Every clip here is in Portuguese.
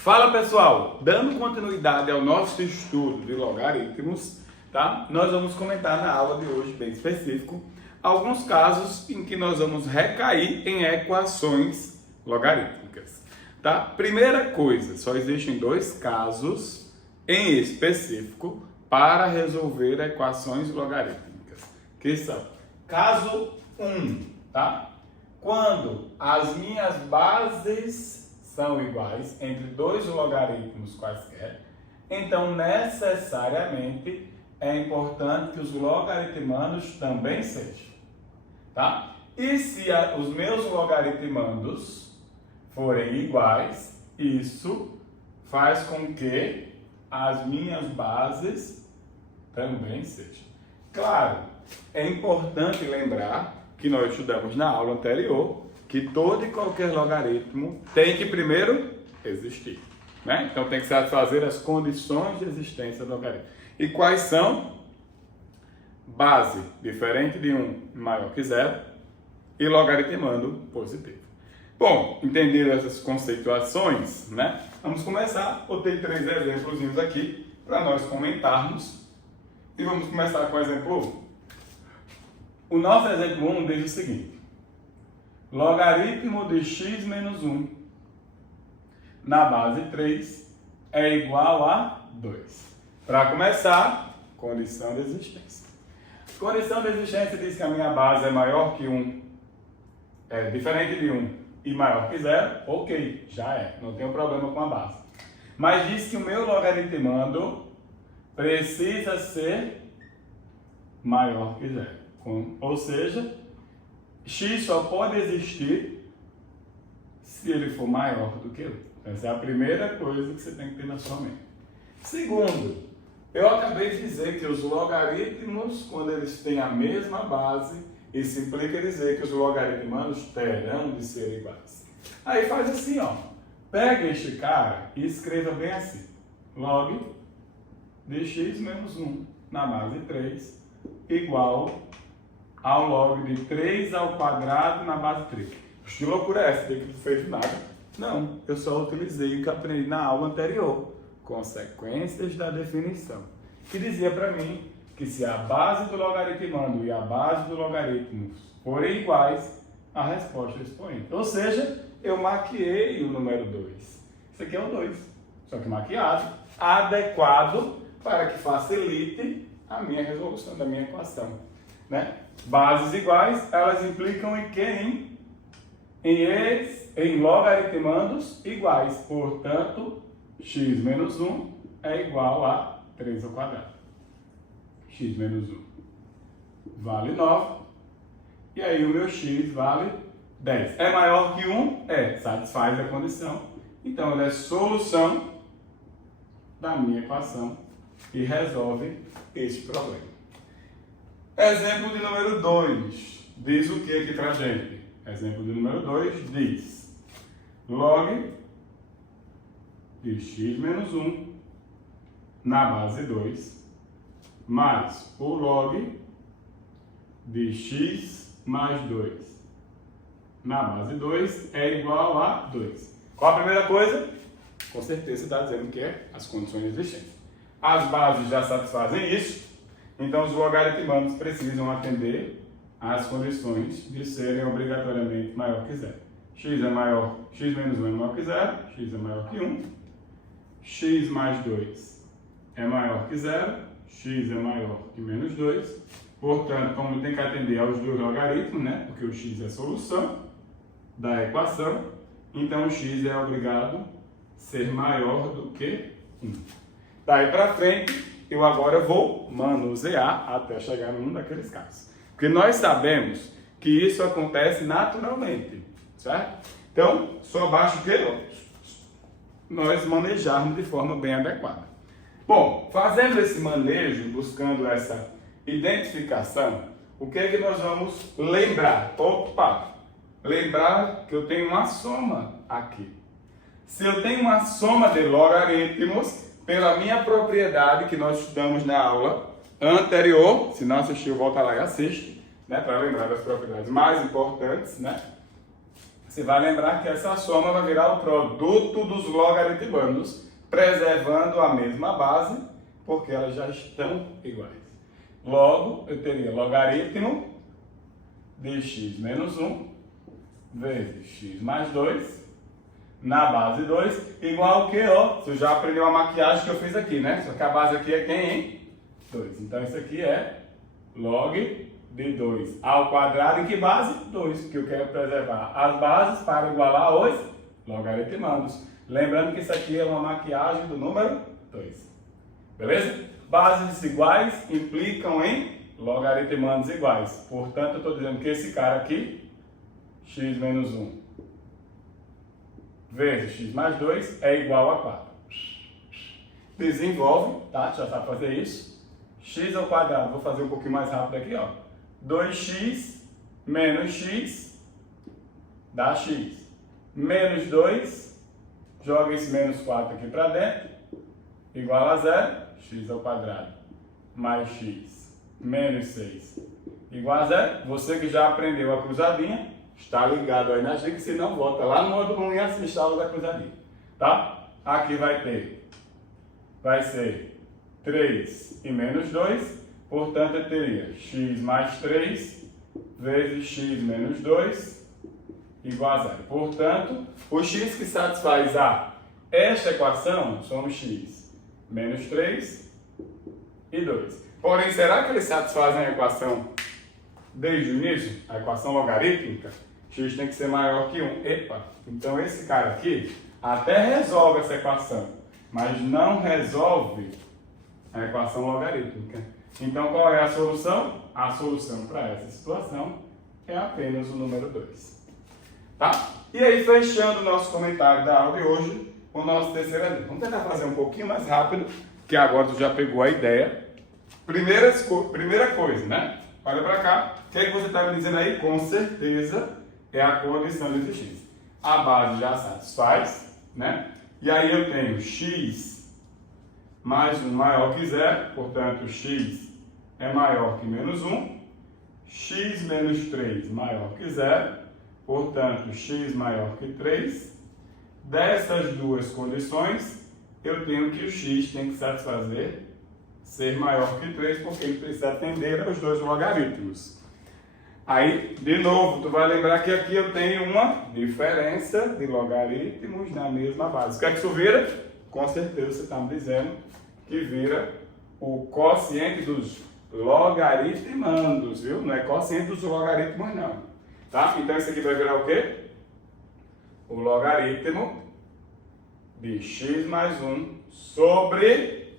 Fala pessoal, dando continuidade ao nosso estudo de logaritmos, tá? Nós vamos comentar na aula de hoje, bem específico, alguns casos em que nós vamos recair em equações logarítmicas, tá? Primeira coisa, só existem dois casos em específico para resolver equações logarítmicas, que são: caso 1, tá? Quando as minhas bases são iguais entre dois logaritmos quaisquer, então necessariamente é importante que os logaritmandos também sejam, tá? E se os meus logaritmandos forem iguais, isso faz com que as minhas bases também sejam. Claro, é importante lembrar que nós estudamos na aula anterior que todo e qualquer logaritmo tem que primeiro existir, né? Então tem que satisfazer as condições de existência do logaritmo. E quais são? Base diferente de 1 maior que 0 e logaritmando positivo. Bom, entender essas conceituações, né? Vamos começar. Botei 3 exemplos aqui para nós comentarmos. E vamos começar com o exemplo 1. O nosso exemplo 1 diz o seguinte: logaritmo de x menos 1 na base 3 é igual a 2. Para começar, condição de existência. Condição de existência diz que a minha base é maior que 1, é diferente de 1 e maior que 0. Ok, já é, não tenho problema com a base. Mas diz que o meu logaritmando precisa ser maior que 0. Ou seja, x só pode existir se ele for maior do que 1. Essa é a primeira coisa que você tem que ter na sua mente. Segundo, eu acabei de dizer que os logaritmos, quando eles têm a mesma base, isso implica dizer que os logaritmandos terão de ser iguais. Aí faz assim, ó. Pega este cara e escreva bem assim: log de x menos 1 na base 3 igual ao log de 3 ao quadrado na base 3. Que loucura é essa? Que não fez nada? Não, eu só utilizei o que aprendi na aula anterior, consequências da definição, que dizia para mim que se a base do logaritmando e a base do logaritmo forem iguais, a resposta é expoente. Ou seja, eu maquiei o número 2. Isso aqui é o 2, só que maquiado, adequado para que facilite a minha resolução da minha equação, né? Bases iguais, elas implicam em quê? Em logaritmandos iguais. Portanto, x menos 1 é igual a 3 ao quadrado. X menos 1 vale 9. E aí o meu x vale 10. É maior que 1? É, satisfaz a condição. Então, ele é solução da minha equação e resolve este problema. Exemplo de número 2. Diz o que aqui pra gente? Exemplo de número 2 diz: log de x menos 1 na base 2 mais o log de x mais 2 na base 2 é igual a 2. Qual a primeira coisa? Com certeza está dizendo que é as condições existentes. As bases já satisfazem isso. Então, os logaritmandos precisam atender às condições de serem obrigatoriamente maior que 0. X menos 1 é maior que 0, x é maior que 1, x mais 2 é maior que 0, x é maior que menos 2. Portanto, como tem que atender aos dois logaritmos, né? Porque o x é a solução da equação, então o x é obrigado a ser maior do que 1. Daí para frente, eu agora vou manusear até chegar num daqueles casos. Porque nós sabemos que isso acontece naturalmente, certo? Então, só basta o quê? Nós manejarmos de forma bem adequada. Bom, fazendo esse manejo, buscando essa identificação, o que é que nós vamos lembrar? Opa! Lembrar que eu tenho uma soma aqui. Se eu tenho uma soma de logaritmos, pela minha propriedade que nós estudamos na aula anterior, se não assistiu, volta lá e assiste, né, para lembrar das propriedades mais importantes, né? Você vai lembrar que essa soma vai virar o produto dos logaritmandos, preservando a mesma base, porque elas já estão iguais. Logo, eu teria logaritmo de x menos 1 vezes x mais 2 na base 2, igual ao que, ó, você já aprendeu a maquiagem que eu fiz aqui, né? Só que a base aqui é quem, hein? 2. Então, isso aqui é log de 2 ao quadrado. Em que base? 2, porque eu quero preservar as bases para igualar os logaritmandos. Lembrando que isso aqui é uma maquiagem do número 2. Beleza? Bases iguais implicam em logaritmandos iguais. Portanto, eu estou dizendo que esse cara aqui, x menos 1 vezes x mais 2 é igual a 4. Desenvolve, tá? Já sabe fazer isso. X ao quadrado, vou fazer um pouquinho mais rápido aqui, ó. 2x menos x dá x. Menos 2, joga esse menos 4 aqui para dentro, igual a 0, x ao quadrado, mais x menos 6, igual a 0. Você que já aprendeu a cruzadinha, está ligado aí na gente, se não, volta lá no módulo 1 e assiste a aula da cruzadinha, tá? Aqui vai ser 3 e menos 2, portanto eu teria x mais 3 vezes x menos 2 igual a 0. Portanto, o x que satisfaz esta equação são x menos 3 e 2. Porém, será que eles satisfazem a equação desde o início? A equação logarítmica? X tem que ser maior que 1. Epa! Então esse cara aqui até resolve essa equação, mas não resolve a equação logarítmica. Então qual é a solução? A solução para essa situação é apenas o número 2. Tá? E aí, fechando o nosso comentário da aula de hoje, o nosso terceiro exemplo. Vamos tentar fazer um pouquinho mais rápido, que agora tu já pegou a ideia. Primeira coisa, né? Olha para cá. O que é que você está me dizendo aí? Com certeza é a condição de existência. A base já satisfaz, né? E aí eu tenho x mais 1 maior que 0, portanto x é maior que menos 1. X menos 3 maior que 0, portanto x maior que 3. Dessas duas condições, eu tenho que o x tem que satisfazer ser maior que 3, porque ele precisa atender aos dois logaritmos. Aí, de novo, tu vai lembrar que aqui eu tenho uma diferença de logaritmos na mesma base. O que é que isso vira? Com certeza você está me dizendo que vira o quociente dos logaritmandos, viu? Não é quociente dos logaritmos, não. Tá? Então, isso aqui vai virar o quê? O logaritmo de x mais 1 sobre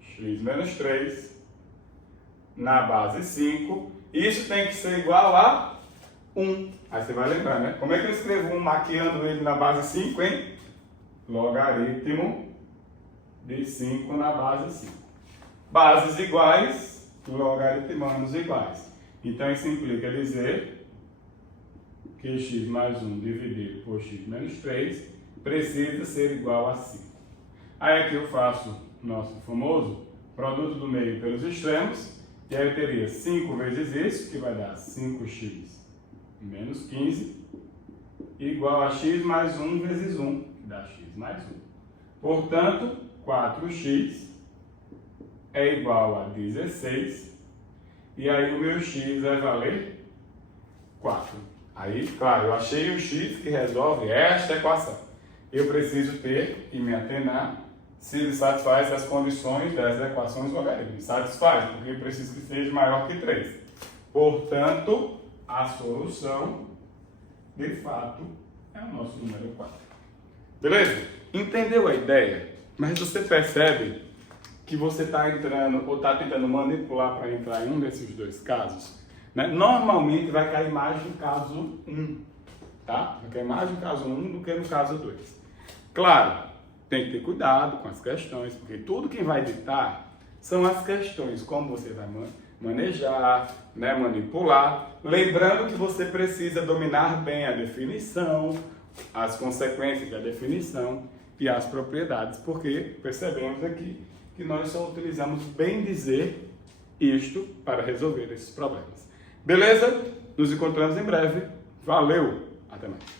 x menos 3 na base 5. Isso tem que ser igual a 1. Aí você vai lembrar, né? Como é que eu escrevo 1 maquiando ele na base 5, hein? Logaritmo de 5 na base 5. Bases iguais, logaritmandos iguais. Então isso implica dizer que x mais 1 dividido por x menos 3 precisa ser igual a 5. Aí aqui eu faço nosso famoso produto do meio pelos extremos. E aí eu teria 5 vezes isso, que vai dar 5x menos 15, igual a x mais 1 vezes 1, que dá x mais 1. Portanto, 4x é igual a 16, e aí o meu x vai valer 4. Aí, claro, eu achei o x que resolve esta equação. Eu preciso ter e me atenar se ele satisfaz as condições das equações logarítmicas. Satisfaz, porque eu preciso que seja maior que 3. Portanto, a solução, de fato, é o nosso número 4. Beleza? Entendeu a ideia? Mas você percebe que você está entrando ou está tentando manipular para entrar em um desses dois casos? Né? Normalmente vai cair mais no caso 1. Tá? Vai cair mais no caso 1 do que no caso 2. Claro, tem que ter cuidado com as questões, porque tudo que vai ditar são as questões, como você vai manejar, né, manipular. Lembrando que você precisa dominar bem a definição, as consequências da definição e as propriedades, porque percebemos aqui que nós só utilizamos bem dizer isto para resolver esses problemas. Beleza? Nos encontramos em breve. Valeu! Até mais!